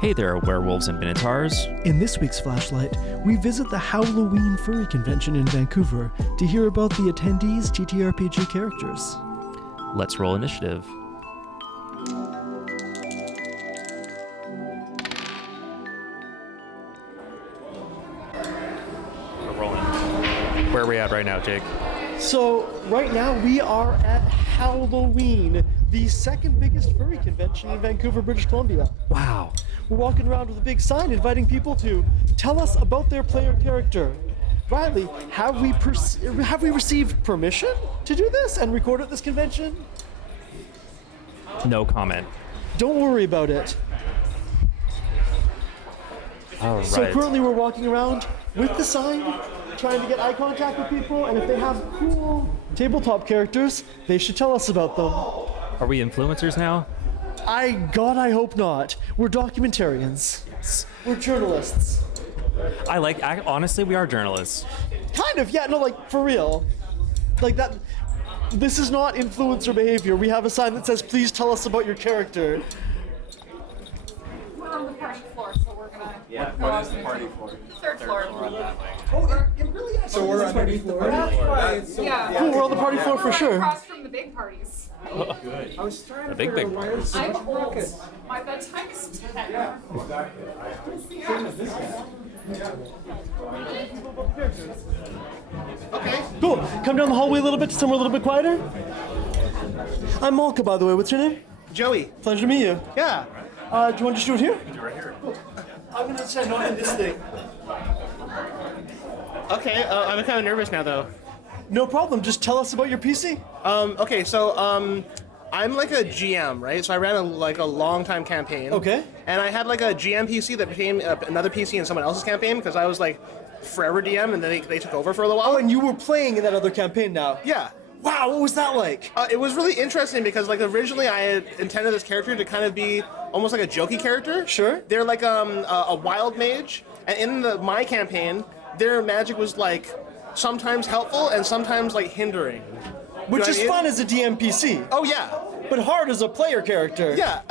Hey there, werewolves and minotaurs. In this week's Flashlight, we visit the Howloween furry convention in Vancouver to hear about the attendees' TTRPG characters. Let's roll initiative. We're rolling. Where are we at right now, Jake? So, right now we are at Howloween, the second biggest furry convention in Vancouver, British Columbia. Wow. We're walking around with a big sign inviting people to tell us about their player character. Riley, have we received permission to do this and record at this convention? No comment. Don't worry about it. All right. So currently we're walking around with the sign, trying to get eye contact with people, and if they have cool tabletop characters, they should tell us about them. Are we influencers now? God, I hope not. We're documentarians. We're journalists. Honestly, we are journalists. Kind of, yeah, no, like, for real. Like that, this is not influencer behavior. We have a sign that says, please tell us about your character. We're on the party floor, so we're gonna. Yeah, what is the party floor? Third floor. Oh, it really is. So we're underneath the party floor. Yeah. Cool, we're on the party floor for We're sure. across from the big parties. Good. I was trying The big parties. I'm old. My bedtime is 10. Okay, cool. Come down the hallway a little bit to somewhere a little bit quieter. I'm Malka, by the way. What's your name? Joey. Pleasure to meet you. Yeah. Do you want to just do it here? Do it right here. Cool. I'm gonna try not in this thing. Okay. I'm kind of nervous now, though. No problem. Just tell us about your PC. Okay. So I'm like a GM, right? So I ran a long time campaign. Okay. And I had like a GM PC that became another PC in someone else's campaign because I was like forever DM, and then they took over for a little while. Oh, and you were playing in that other campaign now. Yeah. Wow, what was that like? It was really interesting because like originally I had intended this character to kind of be almost like a jokey character. Sure. They're like a wild mage, and in my campaign, their magic was like sometimes helpful and sometimes like hindering. Which is You know what I fun mean? as a DMPC, Oh yeah. but hard as a player character. Yeah.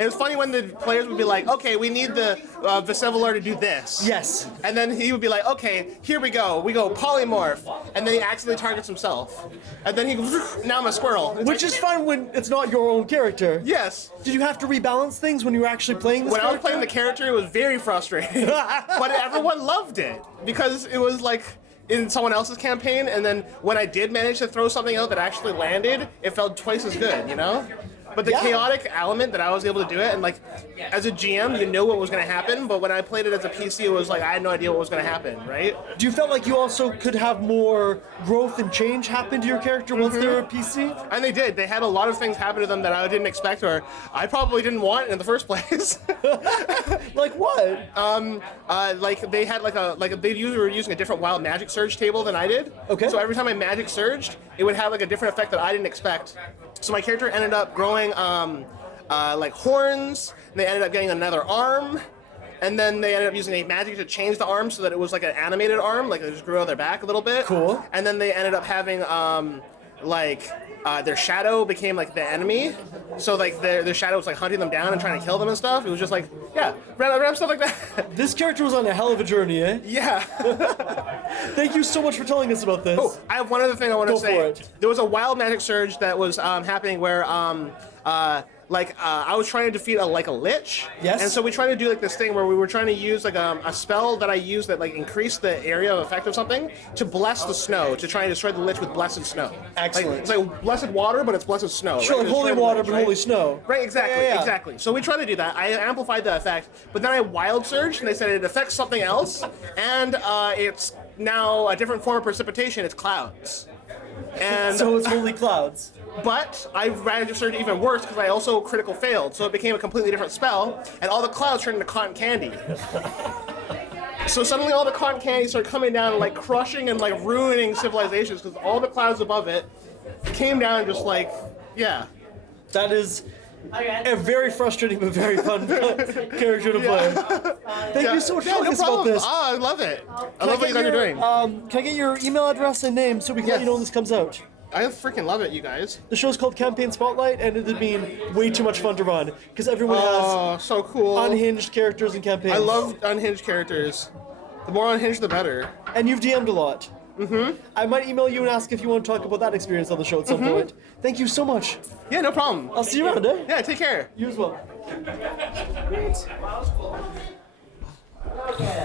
It was funny when the players would be like, okay, we need the Vesivolar to do this. Yes. And then he would be like, okay, here we go polymorph. And then he accidentally targets himself. And then he goes, now I'm a squirrel. It's Which is fun when it's not your own character. yes. Did you have to rebalance things when you were actually playing this When I was character? playing the character, it was very frustrating. But everyone loved it because it was like in someone else's campaign, and then when I did manage to throw something out that actually landed, it felt twice as good, you know? But the Yeah. chaotic element that I was able to do it, and like as a GM, you know what was going to happen, but when I played it as a PC, it was like I had no idea what was going to happen, right? Do you feel like you also could have more growth and change happen to your character once they were a PC? And they did. They had a lot of things happen to them that I didn't expect, or I probably didn't want in the first place. Like what? Like they had were using a different wild magic surge table than I did. Okay. So every time I magic surged, it would have like a different effect that I didn't expect. So my character ended up growing like horns, and they ended up getting another arm, and then they ended up using a magic to change the arm so that it was like an animated arm, like it just grew out their back a little bit. Cool. And then they ended up having their shadow became like the enemy, so like their shadow was like hunting them down and trying to kill them and stuff. It was just like, yeah, random stuff like that. This character was on a hell of a journey, eh? Yeah. Thank you so much for telling us about this. Oh, I have one other thing I want to Go say. for it. There was a wild magic surge that was happening where I was trying to defeat a lich. Yes. And so we tried to do like this thing where we were trying to use like a spell that I used that like increased the area of effect of something to bless the snow, to try and destroy the lich with blessed snow. Excellent. Like, it's like blessed water, but it's blessed snow. Sure, right? like To holy destroy the water, lich, but right? holy snow. Right, exactly, Yeah. exactly. So we tried to do that. I amplified the effect, but then I wild surged, and they said it affects something else, and it's now a different form of precipitation. It's clouds. And So it's holy clouds. but I ran surge even worse because I also critical failed, so it became a completely different spell, and all the clouds turned into cotton candy. So suddenly all the cotton candy started coming down and like crushing and like ruining civilizations because all the clouds above it came down and just like, yeah. That is a very frustrating but very fun character to play. Thank you so much for telling no us about problem. this. I love it. I Can love what you guys are doing. Can I get your email address and name so we can let Yes. you know when this comes out? I freaking love it, you guys. The show's called Campaign Spotlight, and it had been way too much fun to run because everyone Oh, so cool. has unhinged characters and campaigns. I love unhinged characters. The more unhinged, the better. And you've DM'd a lot. Mm-hmm. I might email you and ask if you want to talk about that experience on the show at some point. Thank you so much. Yeah, no problem. I'll see you around, eh? Yeah, take care. You as well.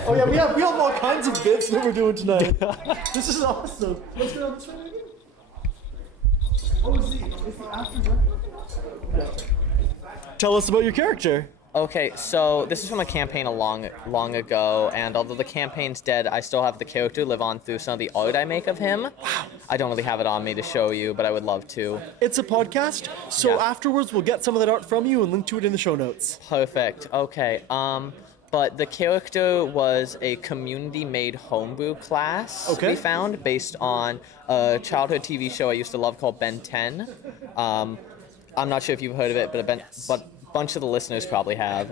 Oh yeah, we have all kinds of bits that we're doing tonight. This is awesome. Let's go on this one again. Oh, is the after dark? Yeah. Tell us about your character. Okay, so this is from a campaign long ago, and although the campaign's dead, I still have the character live on through some of the art I make of him. Wow. I don't really have it on me to show you, but I would love to. It's a podcast, so Yeah. afterwards we'll get some of that art from you and link to it in the show notes. Perfect. Okay. But the character was a community-made homebrew class we found based on a childhood TV show I used to love called Ben 10. I'm not sure if you've heard of it, but a bunch of the listeners probably have.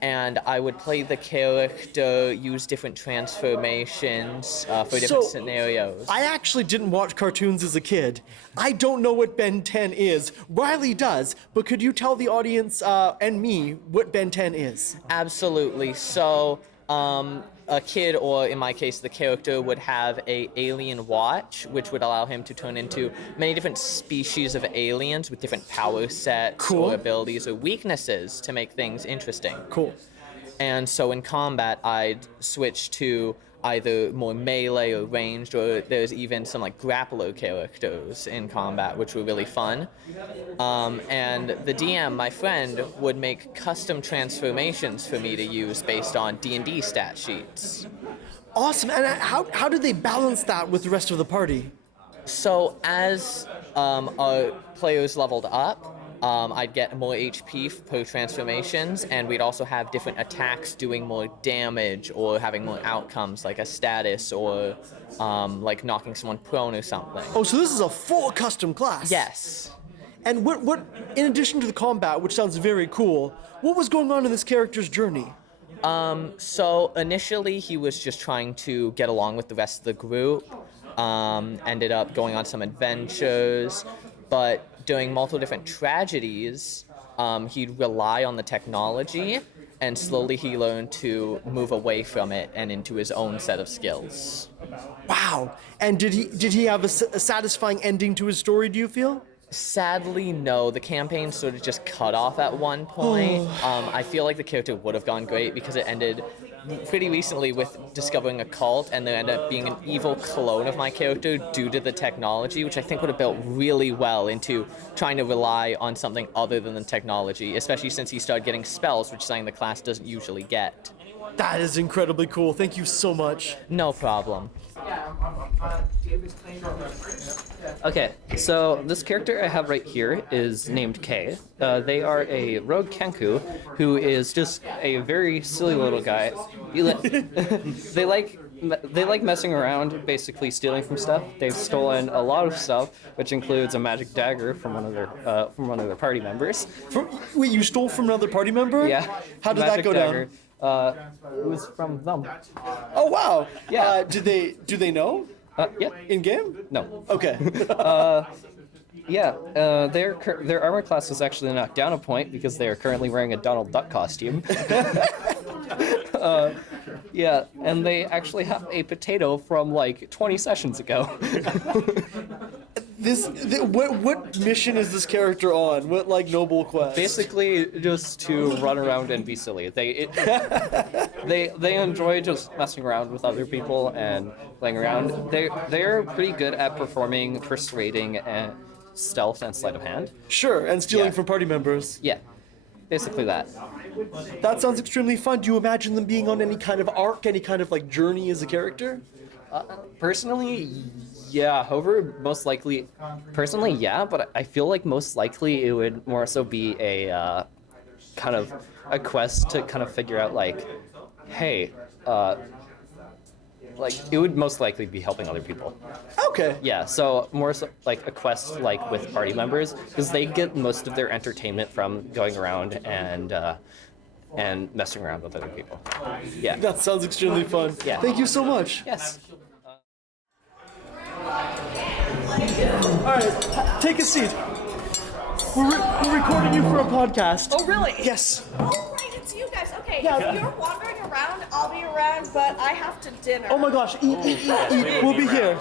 And I would play the character, use different transformations for different scenarios. I actually didn't watch cartoons as a kid. I don't know what Ben 10 is. Riley does, but could you tell the audience and me what Ben 10 is? Absolutely. So, a kid, or in my case, the character, would have a alien watch, which would allow him to turn into many different species of aliens with different power sets or abilities or weaknesses to make things interesting. Cool. And so in combat, I'd switch to either more melee or ranged, or there's even some like grappler characters in combat, which were really fun. And the DM, my friend, would make custom transformations for me to use based on D&D stat sheets. Awesome. And how did they balance that with the rest of the party? So as our players leveled up, I'd get more HP per transformations, and we'd also have different attacks doing more damage or having more outcomes, like a status or like knocking someone prone or something. Oh, so this is a full custom class? Yes. And what in addition to the combat, which sounds very cool, what was going on in this character's journey? So initially he was just trying to get along with the rest of the group, ended up going on some adventures, but during multiple different tragedies, he'd rely on the technology, and slowly he learned to move away from it and into his own set of skills. Wow. And did he have a satisfying ending to his story, do you feel? Sadly, no. The campaign sort of just cut off at one point. I feel like the character would have gone great because it ended pretty recently with discovering a cult, and there ended up being an evil clone of my character due to the technology, which I think would have built really well into trying to rely on something other than the technology, especially since he started getting spells, which is something the class doesn't usually get. That is incredibly cool. Thank you so much. No problem. Okay, so this character I have right here is named Kay. They are a rogue Kenku who is just a very silly little guy. They like messing around, basically stealing from stuff. They've stolen a lot of stuff, which includes a magic dagger from one of their party members. Wait, you stole from another party member? Yeah. How did that go down? It was from them. Oh wow. Yeah. Do they know? Yeah. In game? No. Okay. Yeah. Their armor class was actually knocked down a point because they are currently wearing a Donald Duck costume. Yeah, and they actually have a potato from like 20 sessions ago. What mission is this character on? What like noble quest? Basically, just to run around and be silly. They enjoy just messing around with other people and playing around. They're pretty good at performing persuading and stealth and sleight of hand. Sure, and stealing Yeah. from party members. Yeah, basically that. That sounds extremely fun. Do you imagine them being on any kind of arc, any kind of like journey as a character? Personally, yeah. However, most likely, personally, yeah. But I feel like most likely it would more so be a kind of a quest to kind of figure out like, hey, like it would most likely be helping other people. Okay. Yeah. So more so like a quest like with party members, because they get most of their entertainment from going around and messing around with other people. Yeah. That sounds extremely fun. Yeah. Thank you so much. Yes. All right, take a seat. We're recording you for a podcast. Oh, really? Yes. Oh, right, it's you guys. Okay, Yeah. if you're wandering around, I'll be around, but I have to dinner. Oh my gosh, eat. We'll be here.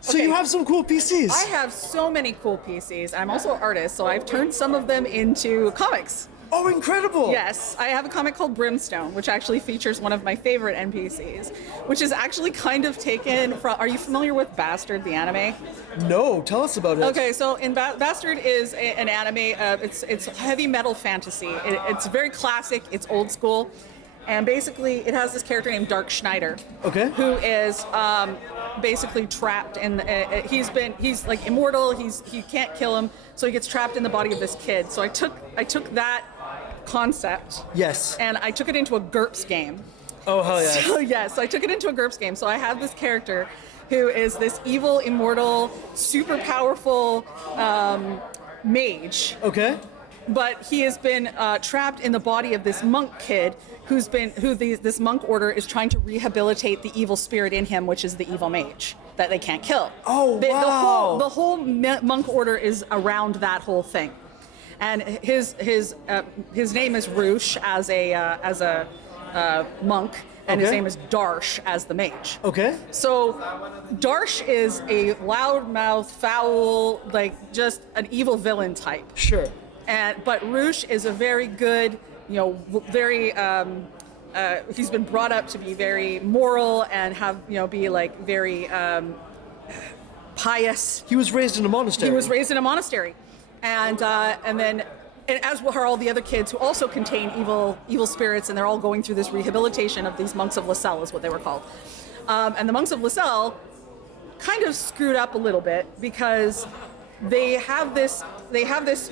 So you have some cool PCs. I have so many cool PCs. I'm also an artist, so I've turned some of them into comics. Oh, incredible. Yes, I have a comic called Brimstone, which actually features one of my favorite NPCs, which is actually kind of taken from. Are you familiar with Bastard, the anime? No, tell us about it. Okay, so in Bastard is an anime. It's heavy metal fantasy. It's very classic. It's old school, and basically it has this character named Dark Schneider. Okay. Who is basically trapped in. He's like immortal. He can't kill him, so he gets trapped in the body of this kid. So I took that concept. Yes. And I took it into a GURPS game. Oh, hell yeah. So yes, I took it into a GURPS game. So I have this character who is this evil, immortal, super powerful mage. Okay. But he has been trapped in the body of this monk kid this monk order is trying to rehabilitate the evil spirit in him, which is the evil mage that they can't kill. Oh, wow. The whole monk order is around that whole thing. And his name is Roosh as a monk, and his Okay. name is Darsh as the mage. Okay. So Darsh is a loudmouth, foul, like just an evil villain type. Sure. But Roosh is a very good, very. He's been brought up to be very moral and be like very pious. He was raised in a monastery. He was raised in a monastery, and as are all the other kids who also contain evil spirits, and they're all going through this rehabilitation of these monks of Lascelles, is what they were called. And the monks of Lascelles kind of screwed up a little bit because they have this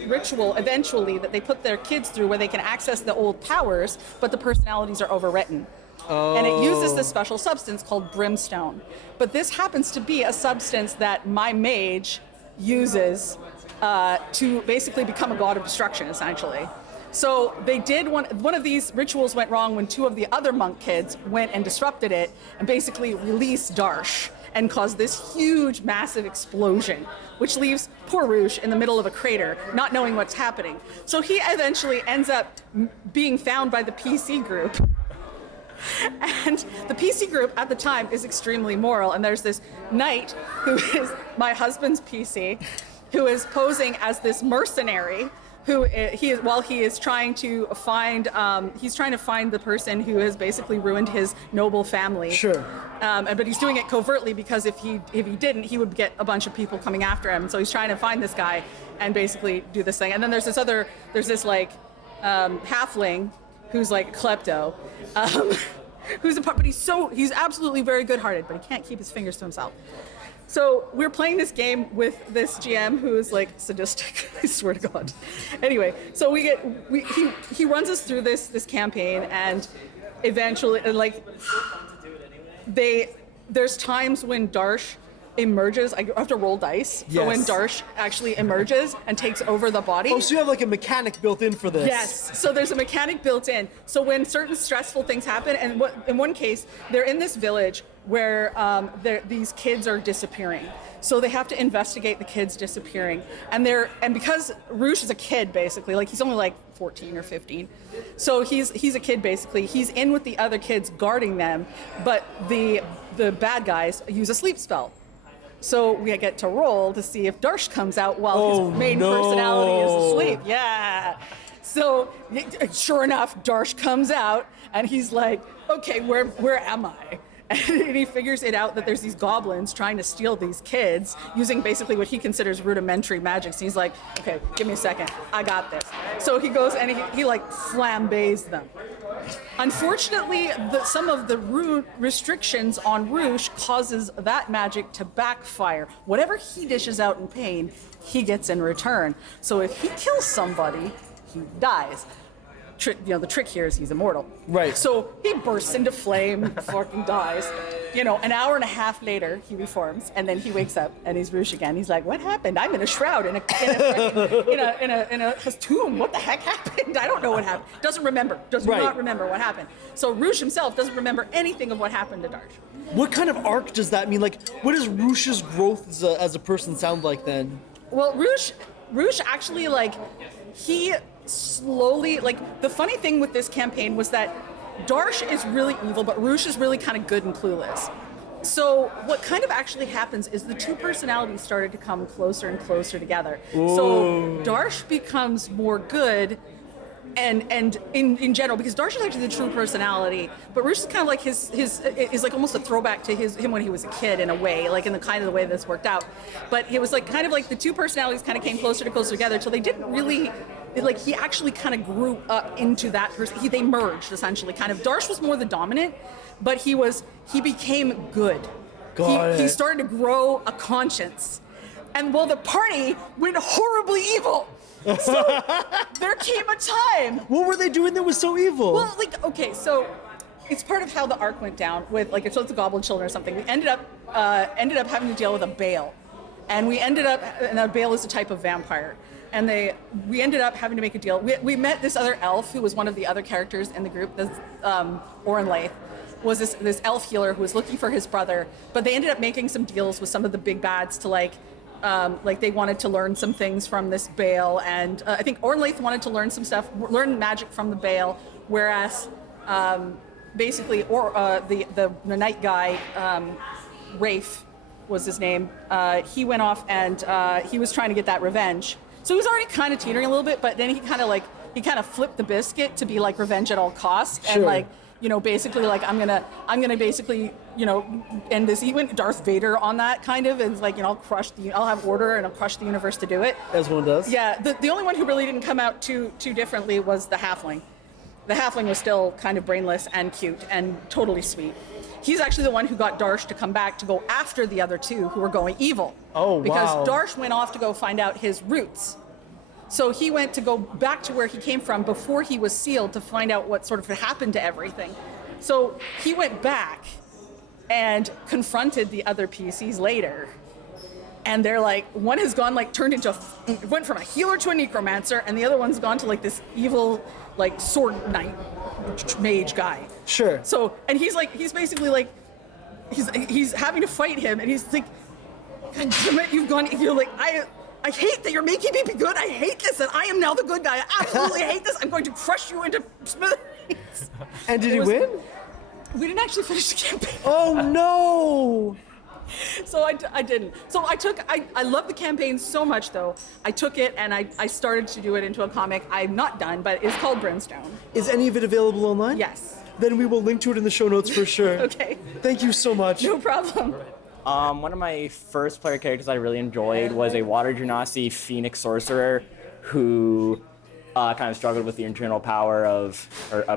ritual eventually that they put their kids through where they can access the old powers, but the personalities are overwritten. Oh. And it uses this special substance called brimstone. But this happens to be a substance that my mage uses to basically become a god of destruction, essentially. So they did one of these rituals went wrong when two of the other monk kids went and disrupted it and basically released Darsh and caused this huge, massive explosion, which leaves poor Roosh in the middle of a crater, not knowing what's happening. So he eventually ends up being found by the PC group. And the PC group at the time is extremely moral, and there's this knight who is my husband's PC, who is posing as this mercenary who he is trying to find the person who has basically ruined his noble family. Sure. But he's doing it covertly because if he didn't, he would get a bunch of people coming after him. So he's trying to find this guy and basically do this thing. And then there's this halfling who's like klepto, but he's absolutely very good-hearted, but he can't keep his fingers to himself. So we're playing this game with this GM who is like sadistic. I swear to God. Anyway, so he runs us through this campaign, and eventually, there's times when Darsh emerges. I have to roll dice for when Darsh actually emerges and takes over the body. Oh, so you have like a mechanic built in for this? Yes. So there's a mechanic built in. So when certain stressful things happen, and in one case, they're in this village where these kids are disappearing. So they have to investigate the kids disappearing. And because Roosh is a kid, basically, like he's only like 14 or 15. So he's a kid, basically. He's in with the other kids guarding them, but the bad guys use a sleep spell. So we get to roll to see if Darsh comes out while his main personality is asleep. Yeah. So sure enough, Darsh comes out and he's like, okay, where am I? And he figures it out that there's these goblins trying to steal these kids using basically what he considers rudimentary magic. So he's like, okay, give me a second. I got this. So he goes and he like flambés them. Unfortunately, some of the restrictions on Roosh causes that magic to backfire. Whatever he dishes out in pain, he gets in return. So if he kills somebody, he dies. the trick here is he's immortal. Right. So he bursts into flame, fucking dies. An hour and a half later, he reforms, and then he wakes up, and he's Roosh again. He's like, "What happened? I'm in a shroud, in a tomb. What the heck happened? I don't know what happened." Doesn't remember. Does not remember what happened. So Roosh himself doesn't remember anything of what happened to Darsh. What kind of arc does that mean? Like, what does Roosh's growth as a person sound like then? Well, Roosh actually, like, he slowly, like, the funny thing with this campaign was that Darsh is really evil, but Roosh is really kind of good and clueless. So what kind of actually happens is the two personalities started to come closer and closer together. Ooh. So Darsh becomes more good, and in general, because Darsh is actually the true personality, but Roosh is kind of like his is like almost a throwback to him when he was a kid in a way, like in the kind of the way this worked out. But it was like kind of like the two personalities kind of came closer together till they didn't really. Like he actually kind of grew up into that person. They merged essentially. Kind of Darsh was more the dominant, but he became good. He started to grow a conscience, and well, the party went horribly evil. So there came a time. What were they doing that was so evil? Well, like, okay, so it's part of how the arc went down with, like, it's the Goblin Children or something. We ended up having to deal with a Bale, and a Bale is a type of vampire. And we ended up having to make a deal. We met this other elf who was one of the other characters in the group. This Oren Laith was this elf healer who was looking for his brother. But they ended up making some deals with some of the big bads to like they wanted to learn some things from this Bale. And I think Oren Laith wanted to learn some stuff, learn magic from the Bale, whereas basically the night guy, Rafe was his name. He went off and he was trying to get that revenge. So he was already kind of teetering a little bit, but then he kind of flipped the biscuit to be like revenge at all costs, sure. And like, basically like I'm gonna basically, end this. He went Darth Vader on that kind of, and like, I'll have order and I'll crush the universe to do it. As one does. Yeah, the only one who really didn't come out too differently was the Halfling. The Halfling was still kind of brainless and cute and totally sweet. He's actually the one who got Darsh to come back to go after the other two who were going evil. Oh, because wow. Darsh went off to go find out his roots. So he went to go back to where he came from before he was sealed to find out what sort of had happened to everything. So he went back and confronted the other PCs later. And they're like, one has gone like went from a healer to a necromancer, and the other one's gone to like this evil like sword knight mage guy. Sure. So, and he's basically like, he's having to fight him, and he's like, God damn it, you're like, I hate that you're making me be good. I hate this, and I am now the good guy. I absolutely hate this. I'm going to crush you into smithereens. And did he win? We didn't actually finish the campaign. Oh no! So I didn't. So I love the campaign so much, though. I took it and I started to do it into a comic. I'm not done, but it's called Brimstone. Is any of it available online? Yes. Then we will link to it in the show notes for sure. Okay. Thank you so much. No problem. One of my first player characters I really enjoyed was a Water Genasi Phoenix Sorcerer who kind of struggled with the internal power of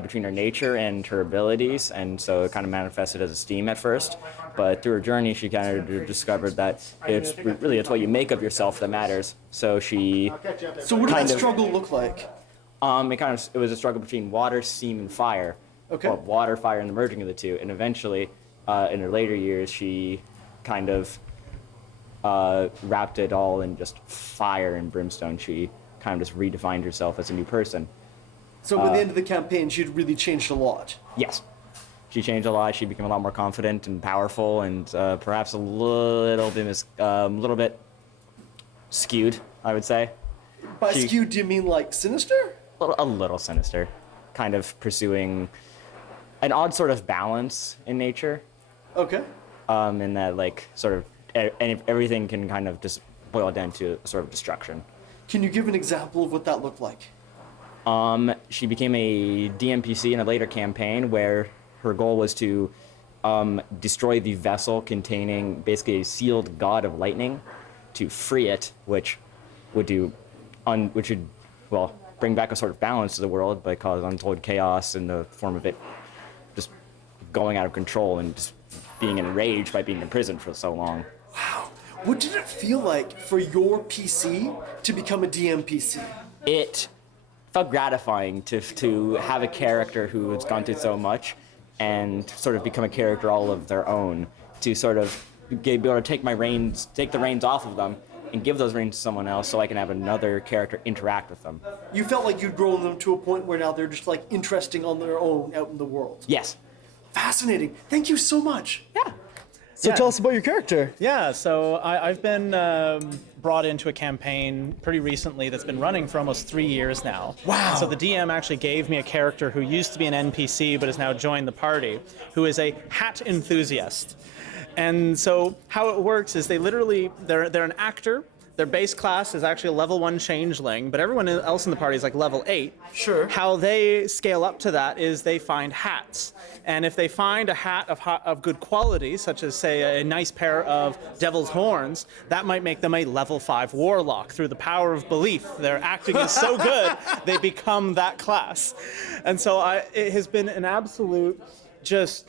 between her nature and her abilities, and so it kind of manifested as a steam at first. But through her journey, she kind of discovered that it's what you make of yourself that matters. So she. So what did that struggle look like? It was a struggle between water, steam, and fire. Okay. Or water, fire, and the merging of the two, and eventually, in her later years, she kind of wrapped it all in just fire and brimstone. She kind of just redefined herself as a new person. So by the end of the campaign, she'd really changed a lot. Yes. She changed a lot. She became a lot more confident and powerful, and perhaps a little bit skewed, I would say. By skewed, do you mean like sinister? A little sinister. Kind of pursuing an odd sort of balance in nature. Okay. In that, like, sort of, everything can kind of just boil down to a sort of destruction. Can you give an example of what that looked like? She became a DMPC in a later campaign where her goal was to destroy the vessel containing basically a sealed god of lightning, to free it, which would bring back a sort of balance to the world, but cause untold chaos in the form of it just going out of control and just being enraged by being imprisoned for so long. Wow. What did it feel like for your PC to become a DMPC? It felt gratifying to have a character who has gone through so much and sort of become a character all of their own, to sort of be able to take the reins off of them and give those reins to someone else so I can have another character interact with them. You felt like you'd grown them to a point where now they're just like interesting on their own out in the world. Yes. Fascinating. Thank you so much. Yeah. So tell us about your character. Yeah, so I've been brought into a campaign pretty recently that's been running for almost 3 years now. Wow. So the DM actually gave me a character who used to be an NPC but has now joined the party, who is a hat enthusiast. And so how it works is they're an actor. Their base class is actually a level 1 changeling, but everyone else in the party is like level 8. Sure. How they scale up to that is they find hats. And if they find a hat of good quality, such as, say, a nice pair of devil's horns, that might make them a level 5 warlock. Through the power of belief, their acting is so good, they become that class. And so it has been an absolute just...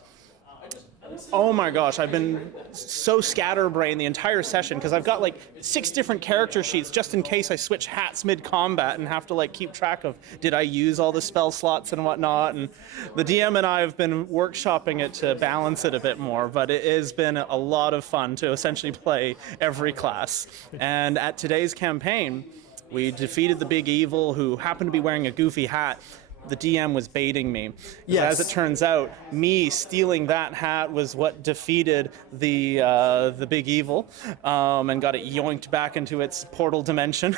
Oh my gosh, I've been so scatterbrained the entire session because I've got like 6 different character sheets just in case I switch hats mid-combat and have to like keep track of did I use all the spell slots and whatnot. And the DM and I have been workshopping it to balance it a bit more, but it has been a lot of fun to essentially play every class. And at today's campaign, we defeated the big evil who happened to be wearing a goofy hat. The DM was baiting me. Yes. As it turns out, me stealing that hat was what defeated the big evil, and got it yoinked back into its portal dimension.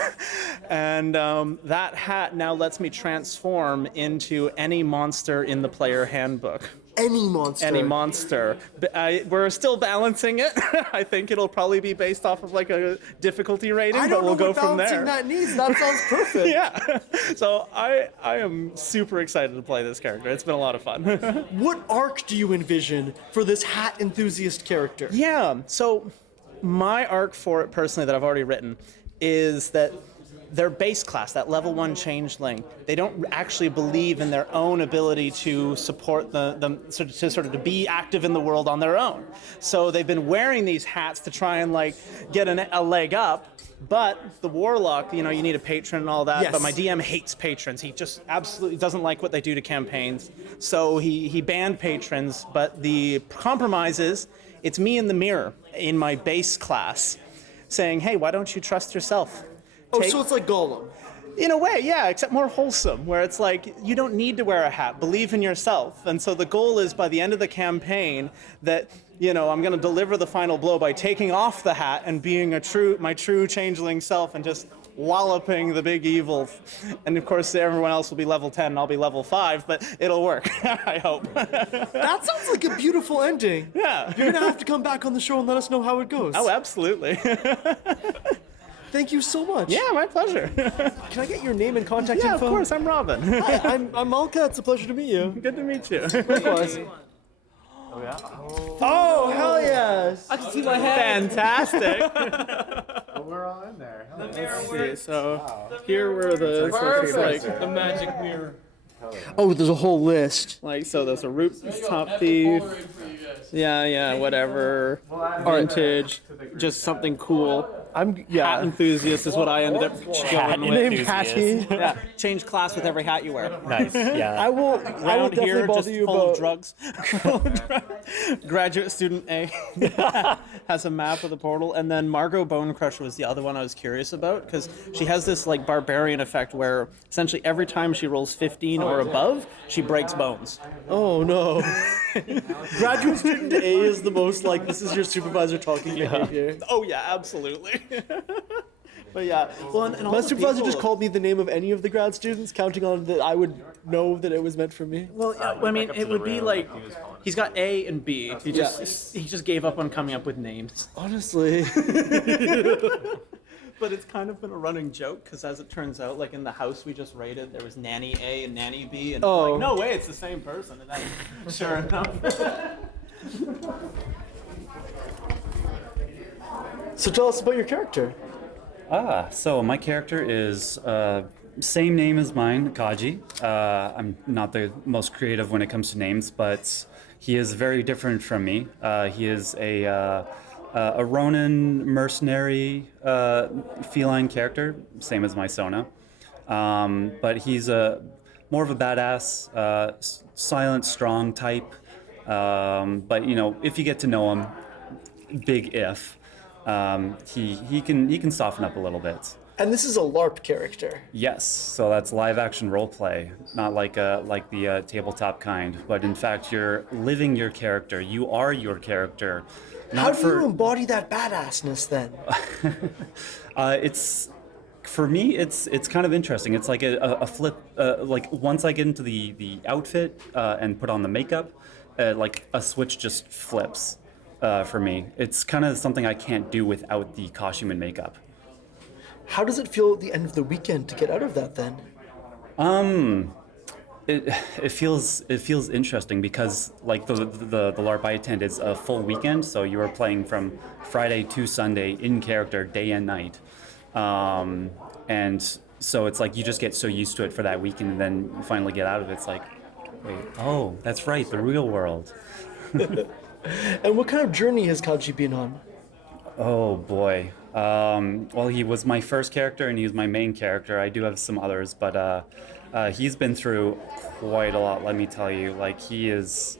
And that hat now lets me transform into any monster in the player handbook. Any monster. Any monster. We're still balancing it. I think it'll probably be based off of like a difficulty rating, but we'll go from there. That needs. That sounds perfect. Yeah. So I am super excited to play this character. It's been a lot of fun. What arc do you envision for this hat enthusiast character? Yeah. So my arc for it personally that I've already written is that their base class, that level 1 changeling, they don't actually believe in their own ability to support them to be active in the world on their own. So they've been wearing these hats to try and like get a leg up. But the warlock, you need a patron and all that. Yes. But my DM hates patrons. He just absolutely doesn't like what they do to campaigns. So he banned patrons. But the compromise is, it's me in the mirror in my base class saying, hey, why don't you trust yourself? So it's like Gollum. In a way, yeah, except more wholesome, where it's like, you don't need to wear a hat, believe in yourself. And so the goal is by the end of the campaign that, I'm going to deliver the final blow by taking off the hat and being my true changeling self and just walloping the big evil. And of course, everyone else will be level 10 and I'll be level 5, but it'll work, I hope. That sounds like a beautiful ending. Yeah. You're going to have to come back on the show and let us know how it goes. Oh, absolutely. Thank you so much. Yeah, my pleasure. Can I get your name and contact info? Yeah, of course, I'm Robin. Hi, I'm Malka. It's a pleasure to meet you. Good to meet you. Likewise. Oh, yeah? Oh, hell yes. I can see my head. Fantastic. Well, we're all in there. Let's see, so here were the The magic mirror. Oh, there's a whole list. so there's a rooftop thief. Yeah, whatever. Vintage, just something cool. Hat enthusiast is what I ended up going with. Named Hattie. Yeah, change class with every hat you wear. Nice. Yeah. I will Around definitely here, bother just you full about of drugs. Graduate student A has a map of the portal, and then Margot Bonecrusher was the other one I was curious about because she has this like barbarian effect where essentially every time she rolls 15 or above, she breaks bones. Oh no. Graduate student A is the most like this is your supervisor talking behavior. Oh yeah, absolutely. But yeah, well, and all My the supervisor people- just called me the name of any of the grad students, counting on that I would know that it was meant for me. Well, yeah, I mean, it would be like he's got A and B. He just gave up on coming up with names. Honestly. But it's kind of been a running joke because, as it turns out, like in the house we just raided, there was Nanny A and Nanny B, and like, no way, it's the same person. And then, sure enough. So tell us about your character. So my character is same name as mine, Kaji. I'm not the most creative when it comes to names, but he is very different from me. He is a Ronin mercenary feline character, same as my Sona. But he's more of a badass, silent, strong type. But if you get to know him, big if, he can soften up a little bit. And this is a LARP character. Yes, so that's live action role play, not like the tabletop kind, but in fact you're living your character. You are your character. How do you embody that badassness then? For me, it's kind of interesting. It's like a flip. Like once I get into the outfit and put on the makeup, like a switch just flips for me. It's kind of something I can't do without the costume and makeup. How does it feel at the end of the weekend to get out of that then? It feels interesting because like the LARP I attend is a full weekend, so you are playing from Friday to Sunday in character, day and night, and so it's like you just get so used to it for that weekend, and then you finally get out of it. It's like, wait, oh, that's right, the real world. And what kind of journey has Kaji been on? Oh boy. Well, he was my first character and he was my main character. I do have some others, but he's been through quite a lot, let me tell you. Like, he has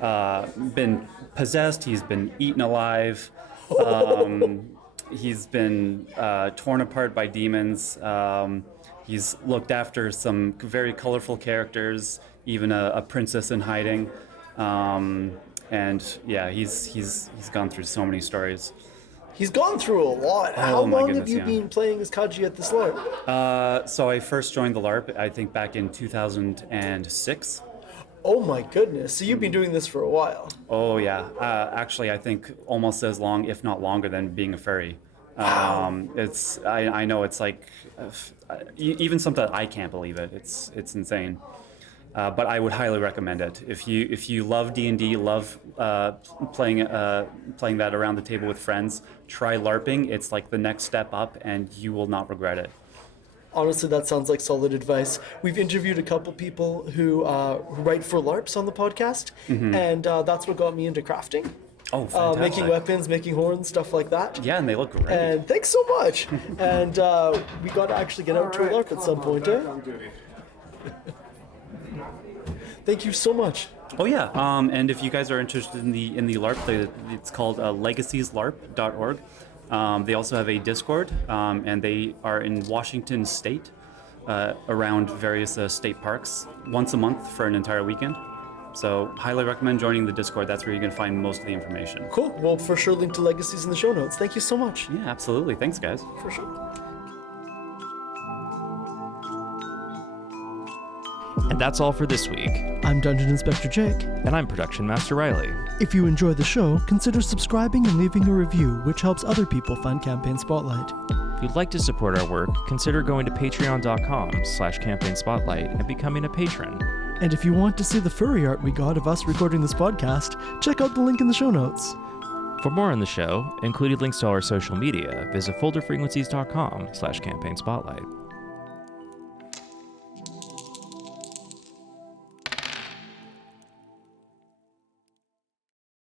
been possessed, he's been eaten alive, he's been torn apart by demons, he's looked after some very colorful characters, even a princess in hiding. And yeah, he's gone through so many stories. He's gone through a lot. How long have you been playing as Kaji at this LARP? So I first joined the LARP, I think, back in 2006. Oh my goodness. So you've been doing this for a while. Oh yeah. Actually, I think almost as long, if not longer, than being a furry. Wow. I know it's like, even something I can't believe it. It's insane. But I would highly recommend it. If you love D&D, love playing that around the table with friends, try LARPing. It's like the next step up, and you will not regret it. Honestly, that sounds like solid advice. We've interviewed a couple people who write for LARPs on the podcast, and that's what got me into crafting. Oh, fantastic. Making weapons, making horns, stuff like that. Yeah, and they look great. And thanks so much. And we got to actually get out to a LARP at some point, eh? Thank you so much. Oh yeah, and if you guys are interested in the LARP, it's called legaciesllarp.org. They also have a Discord, and they are in Washington State, around various state parks, once a month for an entire weekend. So highly recommend joining the Discord. That's where you can find most of the information. Cool. We'll for sure link to Legacies in the show notes. Thank you so much. Yeah, absolutely. Thanks, guys. For sure. And that's all for this week. I'm Dungeon Inspector Jake. And I'm Production Master Riley. If you enjoy the show, consider subscribing and leaving a review, which helps other people find Campaign Spotlight. If you'd like to support our work, consider going to patreon.com/Campaign Spotlight and becoming a patron. And if you want to see the furry art we got of us recording this podcast, check out the link in the show notes. For more on the show, including links to all our social media, visit folderfrequencies.com/Campaign Spotlight.